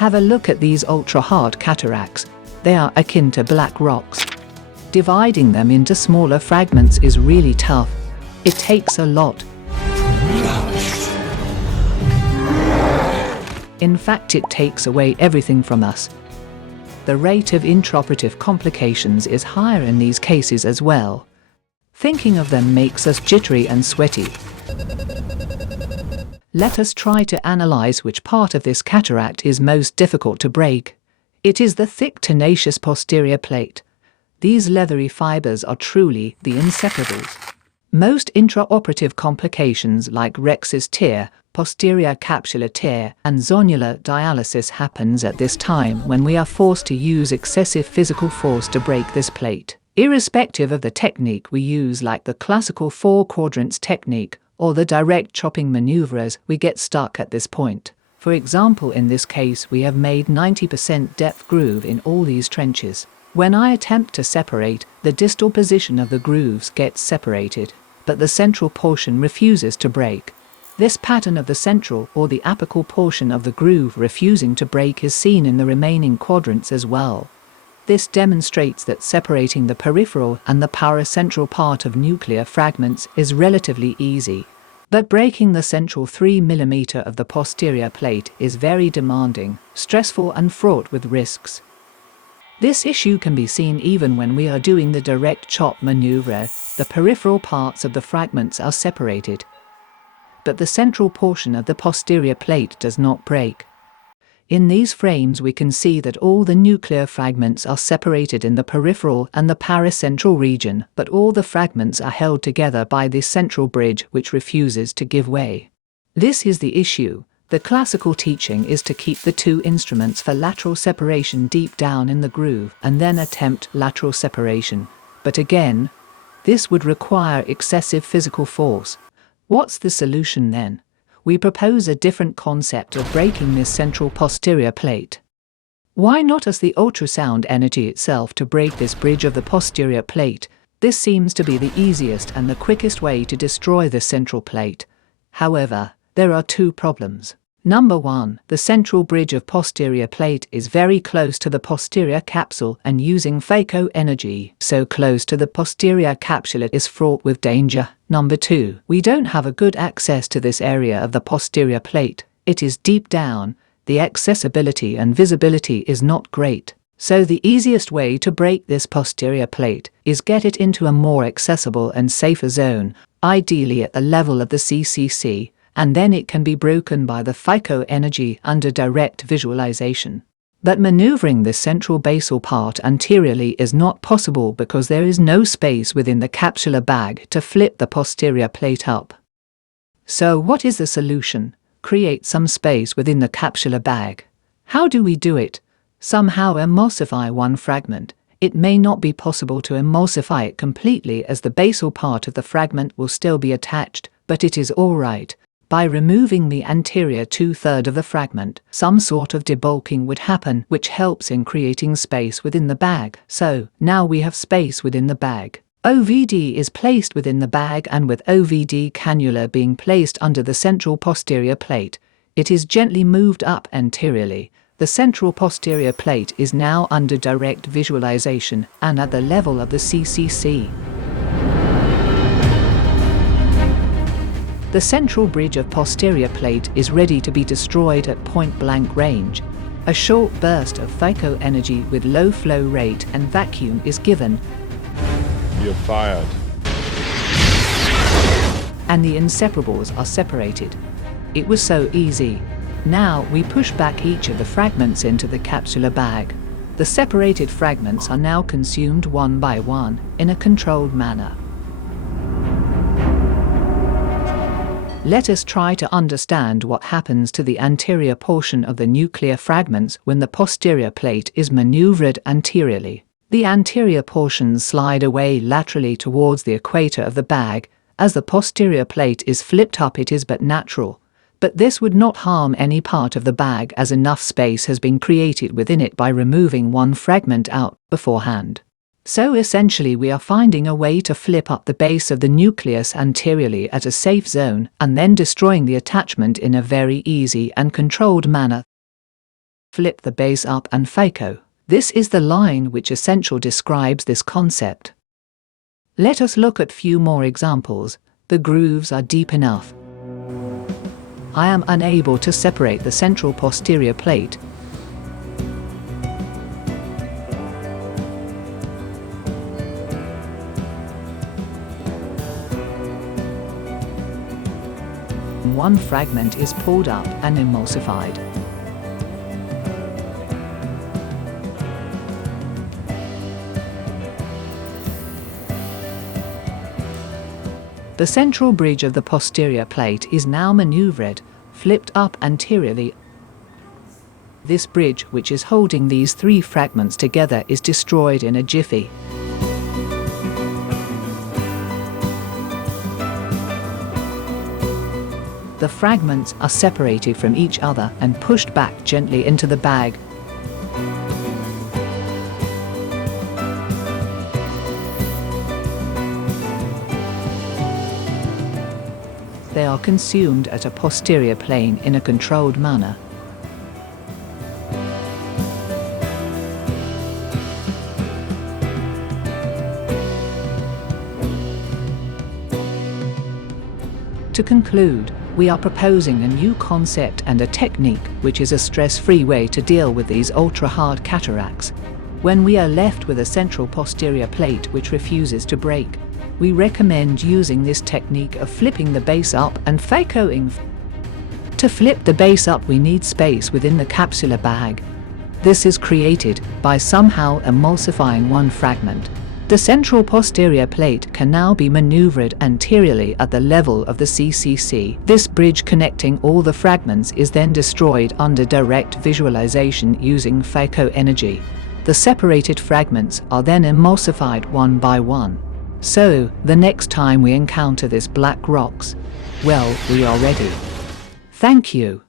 Have a look at these ultra-hard cataracts. They are akin to black rocks. Dividing them into smaller fragments is really tough. It takes a lot. In fact, it takes away everything from us. The rate of intraoperative complications is higher in these cases as well. Thinking of them makes us jittery and sweaty. Let us try to analyze which part of this cataract is most difficult to break. It is the thick, tenacious posterior plate. These leathery fibers are truly the inseparables. Most intraoperative complications like Rex's tear, posterior capsular tear, and zonular dialysis happens at this time when we are forced to use excessive physical force to break this plate. Irrespective of the technique we use, like the classical 4 quadrants technique or the direct chopping maneuvers, we get stuck at this point. For example, in this case we have made 90% depth groove in all these trenches. When I attempt to separate, the distal position of the grooves gets separated, but the central portion refuses to break. This pattern of the central or the apical portion of the groove refusing to break is seen in the remaining quadrants as well. This demonstrates that separating the peripheral and the paracentral part of nuclear fragments is relatively easy. But breaking the central 3 mm of the posterior plate is very demanding, stressful and fraught with risks. This issue can be seen even when we are doing the direct chop maneuver. The peripheral parts of the fragments are separated, but the central portion of the posterior plate does not break. In these frames we can see that all the nuclear fragments are separated in the peripheral and the paracentral region, but all the fragments are held together by the central bridge which refuses to give way. This is the issue. The classical teaching is to keep the two instruments for lateral separation deep down in the groove and then attempt lateral separation. But again, this would require excessive physical force. What's the solution then? We propose a different concept of breaking this central posterior plate. Why not use the ultrasound energy itself to break this bridge of the posterior plate? This seems to be the easiest and the quickest way to destroy the central plate. However, there are two problems. Number 1, the central bridge of posterior plate is very close to the posterior capsule, and using phaco energy so close to the posterior capsule is fraught with danger. Number 2, we don't have a good access to this area of the posterior plate. It is deep down, the accessibility and visibility is not great. So the easiest way to break this posterior plate is get it into a more accessible and safer zone, ideally at the level of the CCC, and then it can be broken by the phaco energy under direct visualization. But maneuvering this central basal part anteriorly is not possible because there is no space within the capsular bag to flip the posterior plate up. So what is the solution? Create some space within the capsular bag. How do we do it? Somehow emulsify one fragment. It may not be possible to emulsify it completely as the basal part of the fragment will still be attached, but it is all right. By removing the anterior 2/3 of the fragment, some sort of debulking would happen, which helps in creating space within the bag. So, now we have space within the bag. OVD is placed within the bag, and with OVD cannula being placed under the central posterior plate, it is gently moved up anteriorly. The central posterior plate is now under direct visualization and at the level of the CCC. The central bridge of posterior plate is ready to be destroyed at point-blank range. A short burst of phaco energy with low flow rate and vacuum is given. You're fired. And the inseparables are separated. It was so easy. Now we push back each of the fragments into the capsular bag. The separated fragments are now consumed one by one in a controlled manner. Let us try to understand what happens to the anterior portion of the nuclear fragments when the posterior plate is maneuvered anteriorly. The anterior portions slide away laterally towards the equator of the bag. As the posterior plate is flipped up, it is but natural. But this would not harm any part of the bag, as enough space has been created within it by removing one fragment out beforehand. So essentially we are finding a way to flip up the base of the nucleus anteriorly at a safe zone and then destroying the attachment in a very easy and controlled manner. Flip the base up and FICO. This is the line which essentially describes this concept. Let us look at few more examples. The grooves are deep enough. I am unable to separate the central posterior plate. One fragment is pulled up and emulsified. The central bridge of the posterior plate is now maneuvered, flipped up anteriorly. This bridge, which is holding these three fragments together, is destroyed in a jiffy. The fragments are separated from each other and pushed back gently into the bag. They are consumed at a posterior plane in a controlled manner. To conclude, we are proposing a new concept and a technique which is a stress-free way to deal with these ultra-hard cataracts. When we are left with a central posterior plate which refuses to break, we recommend using this technique of flipping the base up and FICOing. To flip the base up, we need space within the capsular bag. This is created by somehow emulsifying one fragment. The central posterior plate can now be maneuvered anteriorly at the level of the CCC. This bridge connecting all the fragments is then destroyed under direct visualization using FICO energy. The separated fragments are then emulsified one by one. So, the next time we encounter this black rocks, well, we are ready. Thank you.